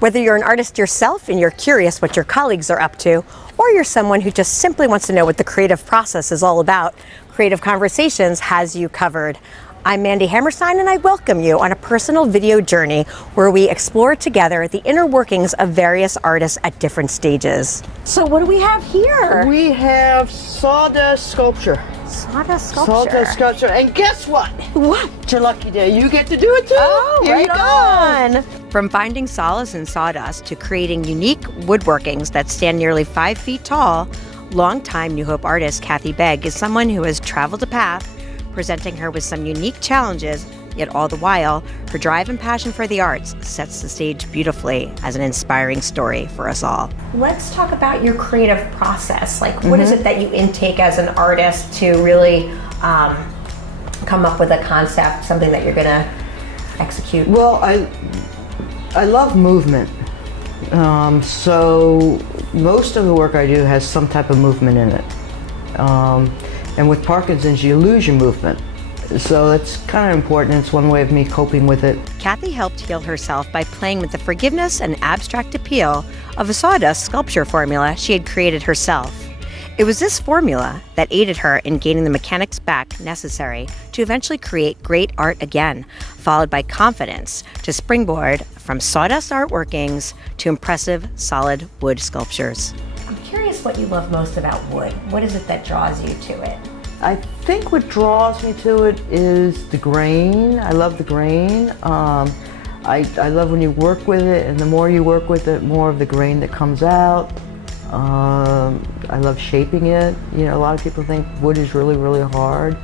Whether you're an artist yourself and you're curious what your colleagues are up to, or you're someone who just simply wants to know what the creative process is all about, Creative Conversations has you covered. I'm Mandee Hammerstein, and I welcome you on a personal video journey where we explore together the inner workings of various artists at different stages. So what do we have here? We have sawdust sculpture. Sawdust sculpture. Sawdust sculpture. And guess what? What? It's your lucky day. You get to do it too. Oh, Here right you go. on. From finding solace in sawdust to creating unique woodworkings that stand nearly 5 feet tall, longtime New Hope artist Cathy Begg is someone who has traveled a path, presenting her with some unique challenges, yet all the while, her drive and passion for the arts sets the stage beautifully as an inspiring story for us all. Let's talk about your creative process. Like, what is it that you intake as an artist to really come up with a concept, something that you're going to execute? Well, I love movement. So most of the work I do has some type of movement in it. And with Parkinson's, you lose your movement. So that's kind of important. It's one way of me coping with it. Cathy helped heal herself by playing with the forgiveness and abstract appeal of a sawdust sculpture formula she had created herself. It was this formula that aided her in gaining the mechanics back necessary to eventually create great art again, followed by confidence to springboard from sawdust artworkings to impressive solid wood sculptures. I'm curious what you love most about wood. What is it that draws you to it? I think what draws me to it is the grain. I love the grain. I love when you work with it, and the more you work with it, more of the grain that comes out. I love shaping it. You know, a lot of people think wood is really, really hard,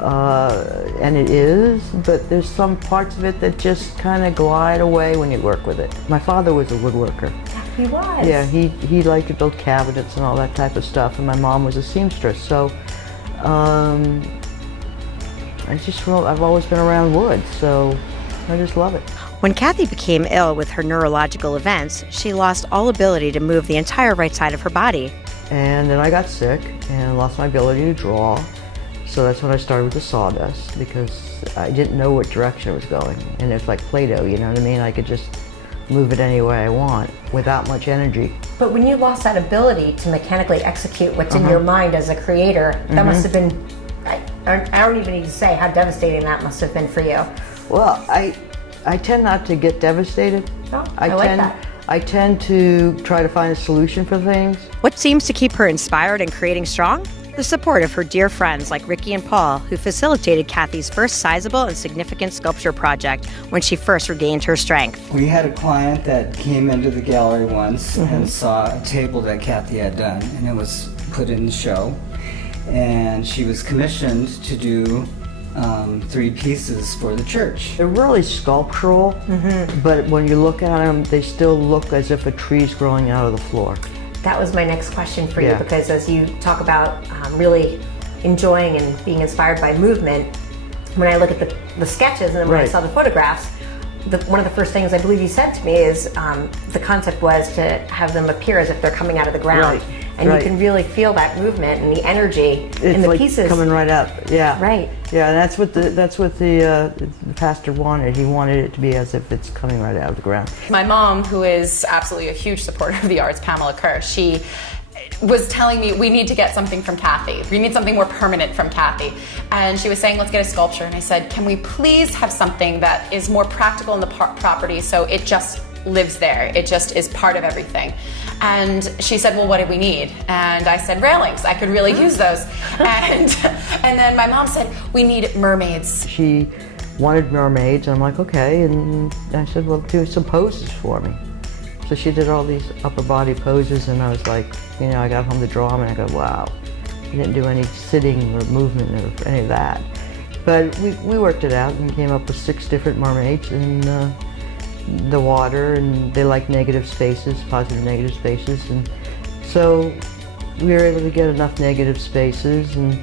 and it is, but there's some parts of it that just kind of glide away when you work with it. My father was a woodworker. He was? Yeah, he liked to build cabinets and all that type of stuff, and my mom was a seamstress, so I've always been around wood, so I just love it. When Cathy became ill with her neurological events, she lost all ability to move the entire right side of her body. And then I got sick and lost my ability to draw. So that's when I started with the sawdust, because I didn't know what direction it was going. And it's like Play-Doh, you know what I mean? I could just move it any way I want without much energy. But when you lost that ability to mechanically execute what's in your mind as a creator, that must have been, I don't even need to say how devastating that must have been for you. Well, I tend not to get devastated. Oh, I like that. I tend to try to find a solution for things. What seems to keep her inspired and creating strong? The support of her dear friends like Ricky and Paul, who facilitated Cathy's first sizable and significant sculpture project when she first regained her strength. We had a client that came into the gallery once and saw a table that Cathy had done, and it was put in the show. And she was commissioned to do 3 pieces for the church. They're really sculptural, but when you look at them, they still look as if a tree's growing out of the floor. That was my next question for you, because as you talk about really enjoying and being inspired by movement, when I look at the sketches and then when I saw the photographs, one of the first things I believe you said to me is the concept was to have them appear as if they're coming out of the ground. And you can really feel that movement and the energy in the like pieces. Coming right up, yeah. Right. Yeah, and that's what the pastor wanted. He wanted it to be as if it's coming right out of the ground. My mom, who is absolutely a huge supporter of the arts, Pamela Kerr, she was telling me we need to get something from Cathy. We need something more permanent from Cathy. And she was saying, let's get a sculpture. And I said, can we please have something that is more practical in the property so it just lives there. It just is part of everything. And she said, well, what do we need? And I said, railings. I could really use those. And then my mom said, we need mermaids. She wanted mermaids, and I'm like, okay. And I said, well, do some poses for me. So she did all these upper body poses, and I was like, you know, I got home to draw them, and I go, wow. I didn't do any sitting or movement or any of that. But we worked it out and came up with 6 different mermaids in the water, and they like negative spaces, positive negative spaces. And so we were able to get enough negative spaces and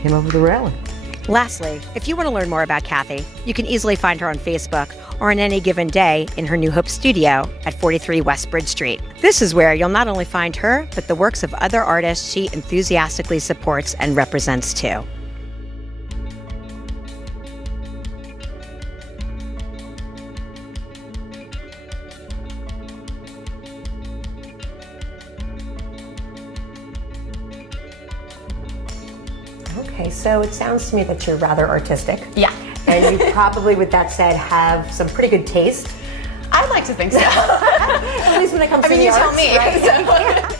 came up with a railing. Lastly, if you want to learn more about Cathy, you can easily find her on Facebook or on any given day in her New Hope studio at 43 West Bridge Street. This is where you'll not only find her, but the works of other artists she enthusiastically supports and represents too. Okay, so it sounds to me that you're rather artistic. Yeah. And you probably, with that said, have some pretty good taste. I'd like to think so. At least when it comes to the you arts, tell me. right? So.